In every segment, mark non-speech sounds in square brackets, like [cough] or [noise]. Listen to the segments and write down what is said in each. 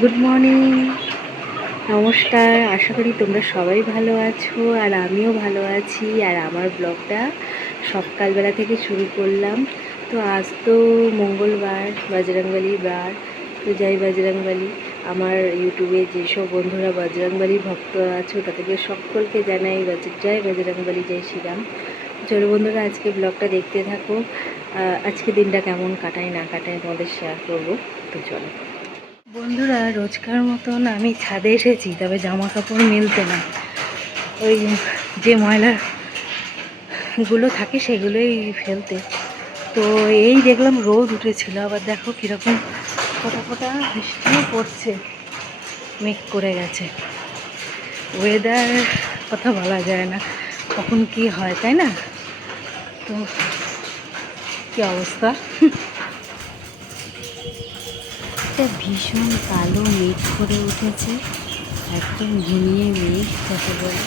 Good morning নমস্কার, আশা করি তোমরা সবাই ভালো আছো আর আমিও ভালো আছি আর আমার ব্লগটা সকালবেলা থেকে শুরু করলাম। তো আজ তো মঙ্গলবার, বজরংবলী বার। তো যাই বজরংবলী। আমার ইউটিউবে যেসব বন্ধুরা বজরংবলী ভক্ত আছো, তাদেরকে সকলকে জানাই জয় বজরংবলী, জয় শ্রীরাম। চলো বন্ধুরা, আজকে ব্লগটা দেখতে থাকো। আজকে দিনটা কেমন কাটাই না কাটাই তোমাদের শেয়ার করব। তো চলো। বন্ধুরা, রোজকার মতন আমি ছাদে এসেছি, তবে জামা কাপড় মিলতে না। ওই যে ময়লাগুলো থাকে সেগুলোই ফেলতে। তো এই দেখলাম রোদ উঠেছিল, আবার দেখো কীরকম ফোটা ফোটা বৃষ্টিও পড়ছে, মেঘ করে গেছে। ওয়েদার কথা বলা যায় না, কখন কি হয়, তাই না? তো কি অবস্থা? একটা ভীষণ কালো মেঘ করে উঠেছে। একদম ঘুমিয়ে মেঘ যাকে বলে।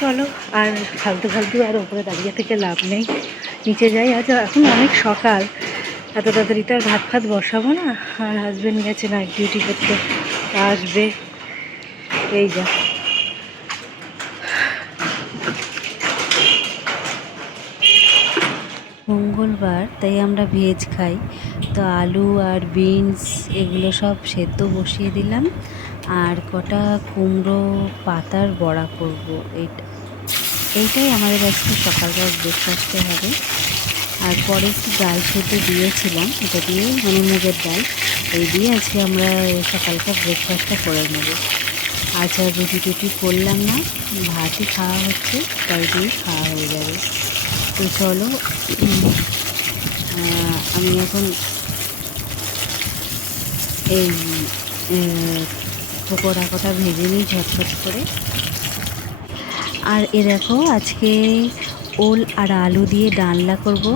চলো, আর ফালতু ফালতু আর ওপরে দাঁড়িয়ে থেকে লাভ নেই। নিচে যাই, আজ এখন অনেক সকাল। এত তাড়াতাড়ি তো আর ভাত ফাত বসাবো না। আর হাজব্যান্ড গেছে নাইট ডিউটি করতে। আসবে। এই যা। মঙ্গলবার, তাই আমরা ভেজ খাই। তো আলু আর বিনস এগুলো সব সেদ্ধ বসিয়ে দিলাম। আর কটা কুমড়ো পাতার বড়া করব। এইটা, এইটাই আমাদের আজকে সকালবেলা ব্রেকফাস্টে হবে। আর পরে একটু ডাল সেদ্ধ দিয়েছিলাম। এটা দিয়ে মানে মুগের ডাল। এই দিয়ে আজকে আমরা সকালকার ব্রেকফাস্টটা করে নেব। আচ্ছা রুটি টুটি করলাম না। ভাতই খাওয়া হচ্ছে, তাই দিয়ে খাওয়া হয়ে যাবে। তো চলো আমি এখন এই পকোড়া কটা ভেজে নিই ঝটফট করে। আর এ দেখো, আজকে ওল আর আলু দিয়ে ডালনা করব।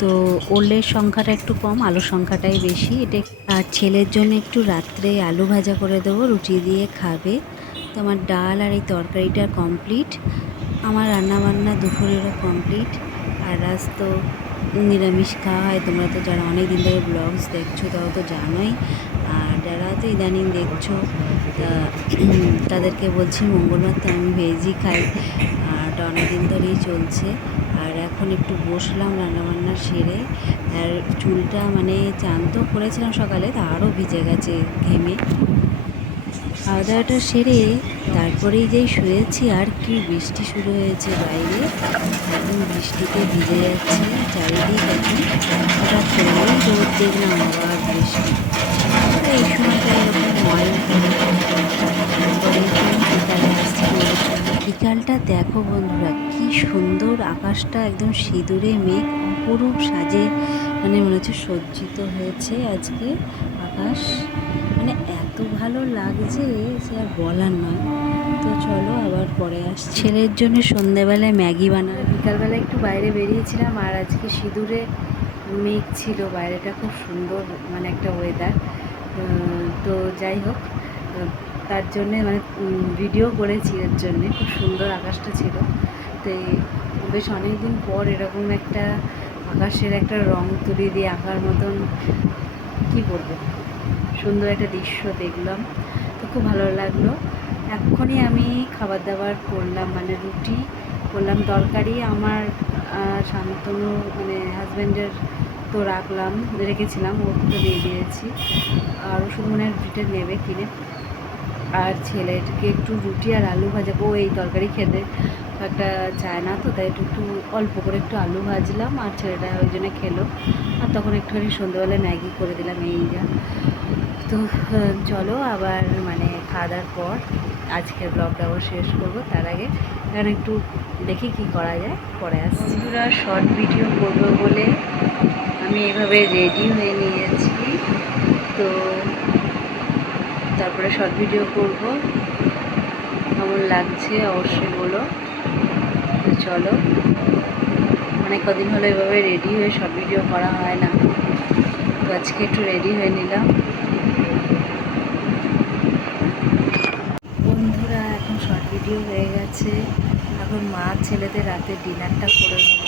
তো ওলের সংখ্যাটা একটু কম, আলুর সংখ্যাটাই বেশি। এটা আর ছেলের জন্য একটু রাত্রে আলু ভাজা করে দেবো, রুটি দিয়ে খাবে। তো আমার ডাল আর এই তরকারিটা কমপ্লিট আমার রান্নাবান্না দুপুরেরও কমপ্লিট আর আজ তো নিরামিষ খাওয়া হয়। তোমরা তো যারা অনেক দিন ধরে ব্লগস দেখছ তাও তো জানোই। আর যারা তো ইদানিং দেখছ [clears throat] তাদেরকে বলছি মঙ্গলবার তো আমি ভেজই খাই, আর ওটা অনেক দিন ধরেই চলছে। আর এখন একটু বসলাম রান্নাবান্না সেরে, আর চুলটা মানে চান তো করেছিলাম সকালে, তা আরও ভিজে গেছে ঘেমে। খাওয়া দাওয়াটা সেরে তারপরেই যেই শুয়েছি, আর কি বৃষ্টি শুরু হয়েছে বাইরে। একদম বৃষ্টিতে ভিজে যাচ্ছে, চারিদিক এখন হঠাৎ করে রোদ দেখলাম আবার বৃষ্টি। এই সময়টা এরকম বিকালটা দেখো বন্ধুরা, কি সুন্দর আকাশটা, একদম সিঁদুরে মেঘ অপরূপ সাজে মানে মনে হচ্ছে সজ্জিত হয়েছে আজকে আকাশ। মানে এত ভালো লাগছে সে আর বলার নয়। তো চলো আবার পরে আস ছেলের জন্য সন্ধেবেলায় ম্যাগি বানাই বিকালবেলা একটু বাইরে বেরিয়েছিলাম আর আজকে সিঁদুরে মেঘ ছিল। বাইরেটা খুব সুন্দর মানে একটা ওয়েদার তো যাই হোক, তার জন্যে মানে ভিডিও করেছি এর জন্যে। খুব সুন্দর আকাশটা ছিল। তো বেশ অনেক দিন পর এরকম একটা আকাশের একটা রং তুলি দিয়ে আঁকার মতন, কী বলব? সুন্দর একটা দৃশ্য দেখলাম। তো খুব ভালো লাগল। এক্ষুনি আমি খাবার দাবার করলাম মানে রুটি করলাম, তরকারি আমার শান্তনু মানে হাজব্যান্ডের তো রাখলাম, রেখেছিলাম ওকে তো দিয়ে দিয়েছি। আরও শুধু মানে রুটিটা নেবে কিনে। আর ছেলেটাকে একটু রুটি আর আলু ভাজা, ও এই তরকারি খেতে একটা চায় না তো, তাই একটু একটু অল্প করে একটু আলু ভাজলাম, আর ছেলেটা ওই জন্য খেলো। আর তখন একটুখানি সন্ধ্যেবেলায় ম্যাগি করে দিলাম, এই যা। তো চলো আবার মানে খাওয়া দাওয়ার পর আজকের ব্লগটা আবার শেষ করব। তার আগে এখন একটু দেখি কি করা যায়, পরে আসছি। বন্ধুরা শর্ট ভিডিও করব বলে আমি এভাবে রেডি হয়ে নিয়েছি। তো, তারপরে শর্ট ভিডিও করব। কেমন লাগছে অবশ্যই বলো। চলো, অনেক কদিন হলো এভাবে রেডি হয়ে শর্ট ভিডিও করা হয় না। তো আজকে একটু রেডি হয়ে নিলাম বন্ধুরা এখন শর্ট ভিডিও হয়ে এখন মা ছেলেদের রাতে ডিনারটা করে নেব।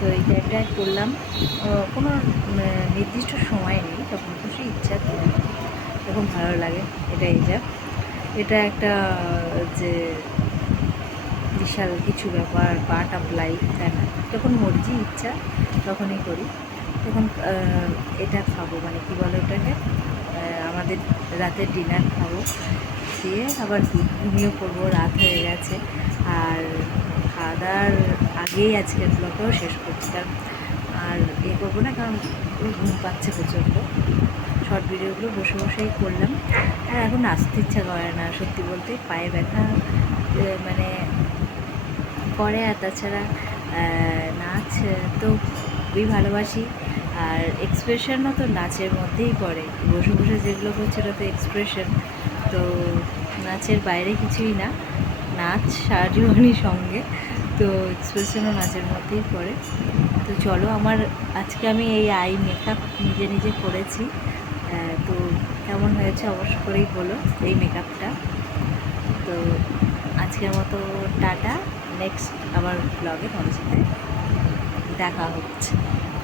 তো এই টাইমটাই করলাম। কোনো নির্দিষ্ট সময় নেই। যখন খুশি, ইচ্ছা তো যখন ভালো লাগে। এটাই যা। এটা একটা, যে, বিশাল কিছু ব্যাপার পার্ট অফ লাইফ তাই না? যখন মর্জি, ইচ্ছা, তখনই করি। তখন এটা খাব। মানে কী বলে ওটাকে? আমাদের রাতের ডিনার খাব। দিয়ে আবার ঘুমিয়ে পড়ব, রাত হয়ে গেছে। আর খাওয়া দাওয়ার আগেই আজকের ব্লগটাও শেষ করছি কারণ আর এ করব না, কারণ ঘুম পাচ্ছে প্রচণ্ড। শর্ট ভিডিওগুলো বসে বসেই করলাম। আর এখন আসতে ইচ্ছা করে না, সত্যি বলতে পায়ে ব্যথা মানে করে আর তাছাড়া নাচ তো খুবই ভালোবাসি। আর এক্সপ্রেশনও তো নাচের মধ্যেই পড়ে। বসে বসে যেগুলো করছে ওটা তো এক্সপ্রেশন তো নাচের বাইরে কিছুই না। নাচ সারা সঙ্গে। তো এক্সপ্রেশনও নাচের মধ্যেই পড়ে। তো চলো আমার, আজকে আমি এই আই মেকআপ নিজে নিজে করেছি। তো কেমন হয়েছে অবশ্য করেই বলো এই মেকআপটা তো আজকের মতো টাটা। নেক্সট আমার ব্লগে তোমাদের সাথে দেখা হচ্ছে।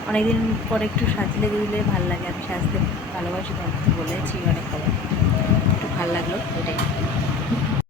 অনেকদিন পর একটু সাজলে দিলে ভালো লাগে। আমি সাজতে ভালোবাসি বলেছি অনেক একটু ভালো লাগল, এটাই।